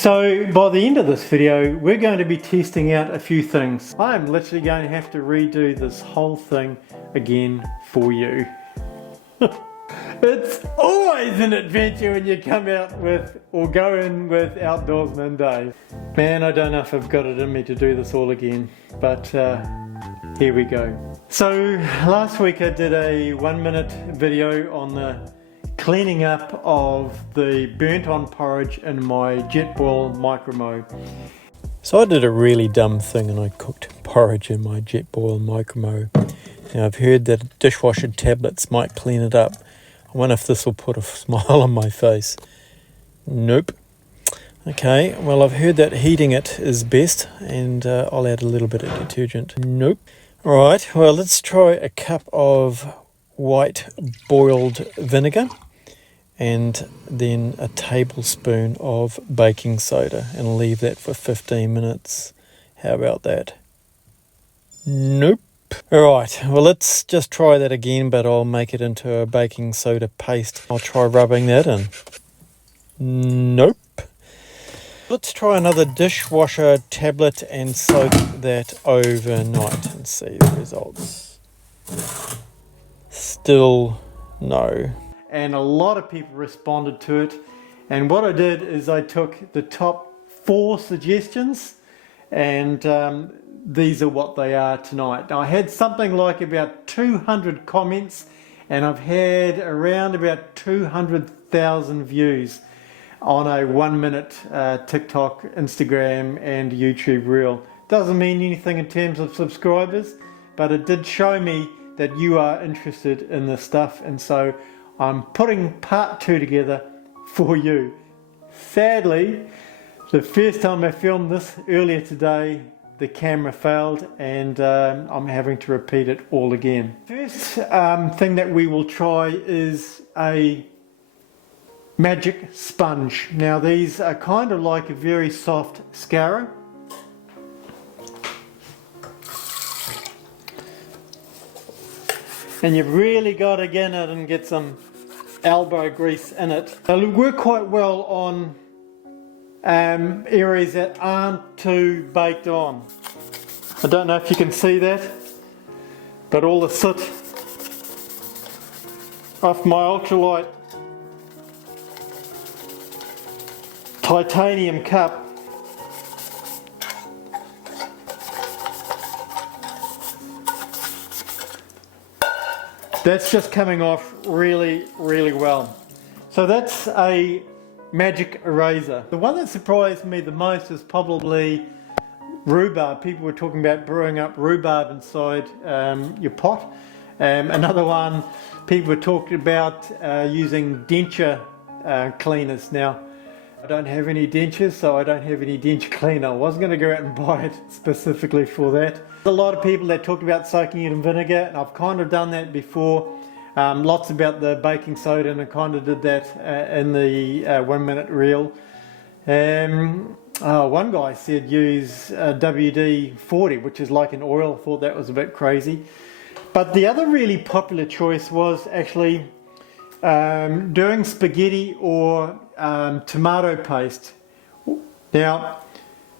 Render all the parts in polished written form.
So by the end of this video, we're going to be testing out a few things. I'm literally going to have to redo this whole thing again for you. It's always an adventure when you come out with or go in with Outdoorsman Dave. Man, I don't know if I've got it in me to do this all again, but here we go. So last week I did a 1-minute video on the cleaning up of the burnt on porridge in my Jetboil MicroMo. So I did a really dumb thing and I cooked porridge in my Jetboil MicroMo. Now I've heard that dishwasher tablets might clean it up. I wonder if this will put a smile on my face. Nope. Okay, well I've heard that heating it is best, and I'll add a little bit of detergent. Nope. Alright, well let's try a cup of white boiled vinegar and then a tablespoon of baking soda and leave that for 15 minutes. How about that? Nope. Alright, well let's just try that again, but I'll make it into a baking soda paste. I'll try rubbing that in. Nope. Let's try another dishwasher tablet and soak that overnight and see the results. Still no. And a lot of people responded to it, and what I did is I took the top 4 suggestions and these are what they are tonight. Now I had something like about 200 comments and I've had around about 200,000 views on a 1-minute TikTok, Instagram and YouTube reel. Doesn't mean anything in terms of subscribers, but it did show me that you are interested in this stuff, and so I'm putting part 2 together for you. Sadly, the first time I filmed this earlier today, the camera failed and I'm having to repeat it all again. First thing that we will try is a magic sponge. Now these are kind of like a very soft scour. And you've really got to get it and get some elbow grease in it. They'll work quite well on areas that aren't too baked on. I don't know if you can see that, but all the soot off my ultralight titanium cup that's just coming off really well. So that's a magic eraser. The one that surprised me the most is probably rhubarb. People were talking about brewing up rhubarb inside your pot. Another one, people were talking about using denture cleaners. Now I don't have any dentures, so I don't have any denture cleaner. I wasn't going to go out and buy it specifically for that. There's a lot of people that talked about soaking it in vinegar, and I've kind of done that before. Lots about the baking soda, and I kind of did that in the 1-minute reel. One guy said use WD-40, which is like an oil. I thought that was a bit crazy. But the other really popular choice was actually doing spaghetti or tomato paste. Now,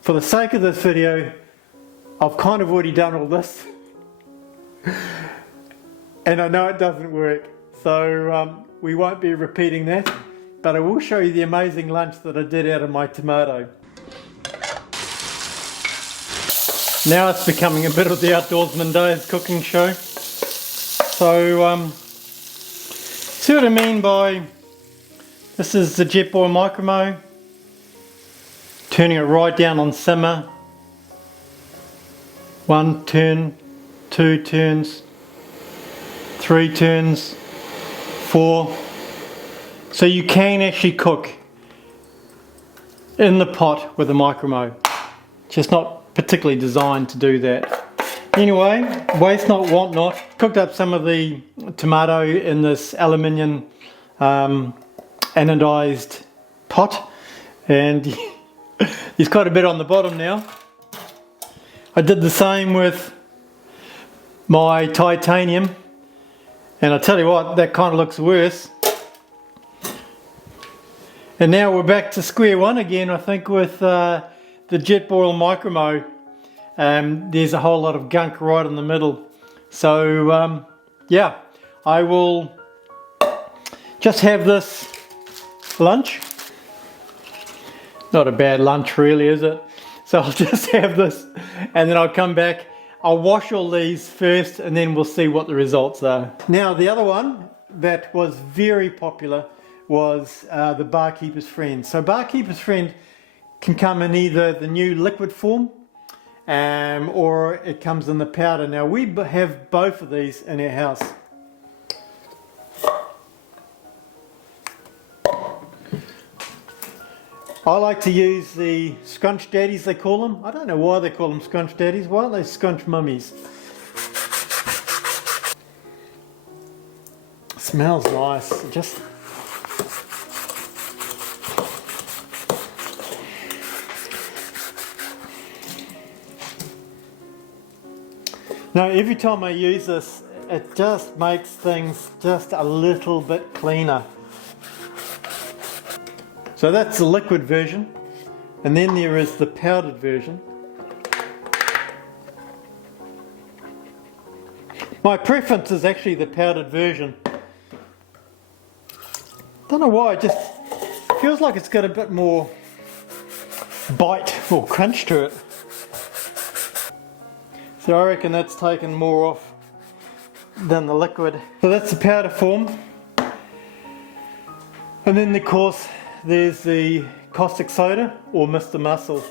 for the sake of this video, I've kind of already done all this. And I know it doesn't work, so we won't be repeating that, but I will show you the amazing lunch that I did out of my tomato. Now it's becoming a bit of the Outdoorsman Days cooking show. So, see what I mean by, this is the Jetboil MicroMo, turning it right down on simmer. 1 turn, 2 turns, 3 turns, 4. So you can actually cook in the pot with a MicroMo. Just not particularly designed to do that. Anyway, waste not, want not. Cooked up some of the tomato in this aluminium anodized pot, and there's quite a bit on the bottom now. I did the same with my titanium, and I tell you what, that kind of looks worse. And now we're back to square one again, I think, with the Jetboil MicroMo. There's a whole lot of gunk right in the middle. So yeah, I will just have this lunch. Not a bad lunch really, is it? So I'll just have this and then I'll come back. I'll wash all these first and then we'll see what the results are. Now the other one that was very popular was the Barkeepers Friend. So Barkeepers Friend can come in either the new liquid form or it comes in the powder. Now we have both of these in our house. I like to use the scrunch daddies, they call them. I don't know why they call them scrunch daddies. Why aren't they scrunch mummies? Smells nice. Just now every time I use this, it just makes things just a little bit cleaner. So that's the liquid version, and then there is the powdered version. My preference is actually the powdered version. Don't know why, it just feels like it's got a bit more bite or crunch to it. So I reckon that's taken more off than the liquid. So that's the powder form. And then of course there's the caustic soda or Mr. Muscle.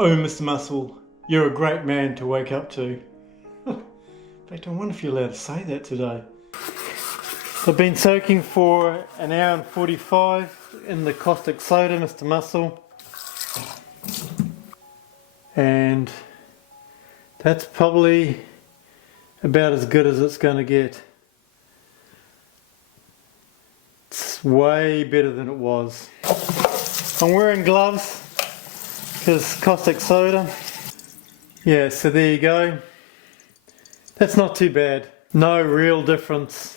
Oh, Mr. Muscle, you're a great man to wake up to. In fact, I wonder if you're allowed to say that today. I've been soaking for an hour and 45 in the caustic soda, Mr. Muscle. And that's probably about as good as it's going to get. It's way better than it was. I'm wearing gloves because caustic soda. Yeah, so there you go. That's not too bad. No real difference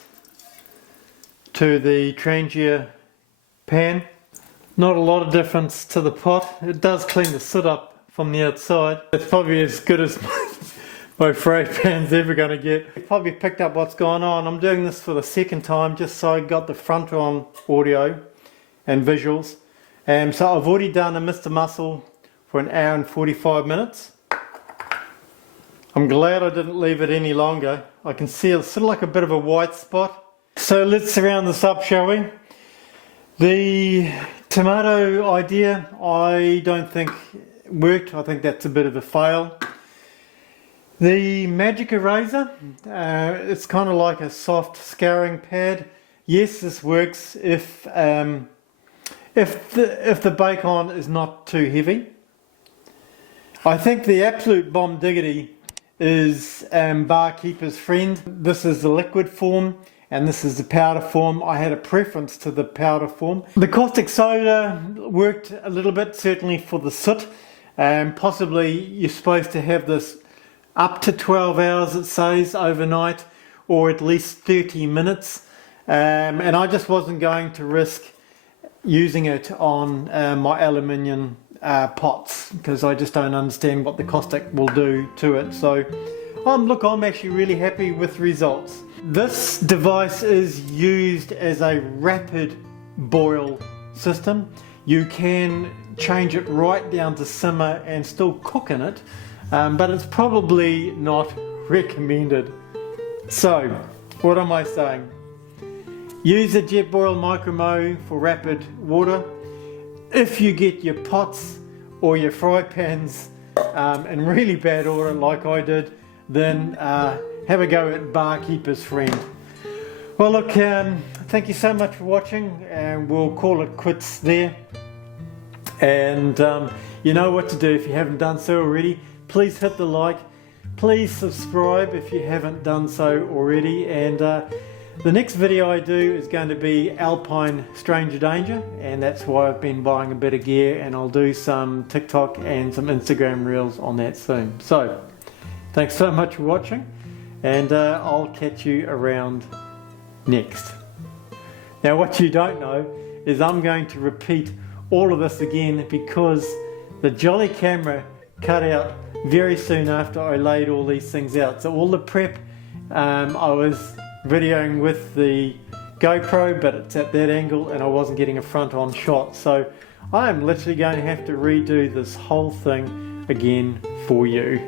to the Trangia pan. Not a lot of difference to the pot. It does clean the soot up from the outside. It's probably as good as my fry pan's ever going to get. You probably picked up what's going on. I'm doing this for the second time just so I got the front on audio and visuals. So I've already done a Mr. Muscle for an hour and 45 minutes. I'm glad I didn't leave it any longer. I can see it's sort of like a bit of a white spot. So let's round this up, shall we? The tomato idea I don't think worked. I think that's a bit of a fail. The magic eraser, it's kind of like a soft scouring pad. Yes, this works if the bacon is not too heavy. I think the absolute bomb diggity is Barkeepers Friend. This is the liquid form and this is the powder form. I had a preference to the powder form. The caustic soda worked a little bit, certainly for the soot. Possibly you're supposed to have this up to 12 hours, it says, overnight, or at least 30 minutes. And I just wasn't going to risk using it on my aluminium pots because I just don't understand what the caustic will do to it. So look, I'm actually really happy with the results. This device is used as a rapid boil system. You can change it right down to simmer and still cook in it, but it's probably not recommended. So what am I saying? Use a Jetboil MicroMo for rapid water. If you get your pots or your fry pans in really bad order like I did, then have a go at Barkeepers Friend. Well look, thank you so much for watching, and we'll call it quits there. And you know what to do if you haven't done so already. Please hit the like, please subscribe if you haven't done so already, and The next video I do is going to be Alpine Stranger Danger, and that's why I've been buying a bit of gear, and I'll do some TikTok and some Instagram reels on that soon. So, thanks so much for watching, and I'll catch you around next. Now what you don't know is I'm going to repeat all of this again because the jolly camera cut out very soon after I laid all these things out. So all the prep, I was videoing with the GoPro, but it's at that angle and I wasn't getting a front-on shot. So I am literally going to have to redo this whole thing again for you.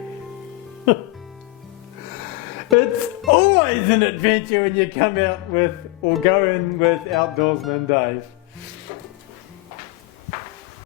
It's always an adventure when you come out with or go in with Outdoorsman Dave.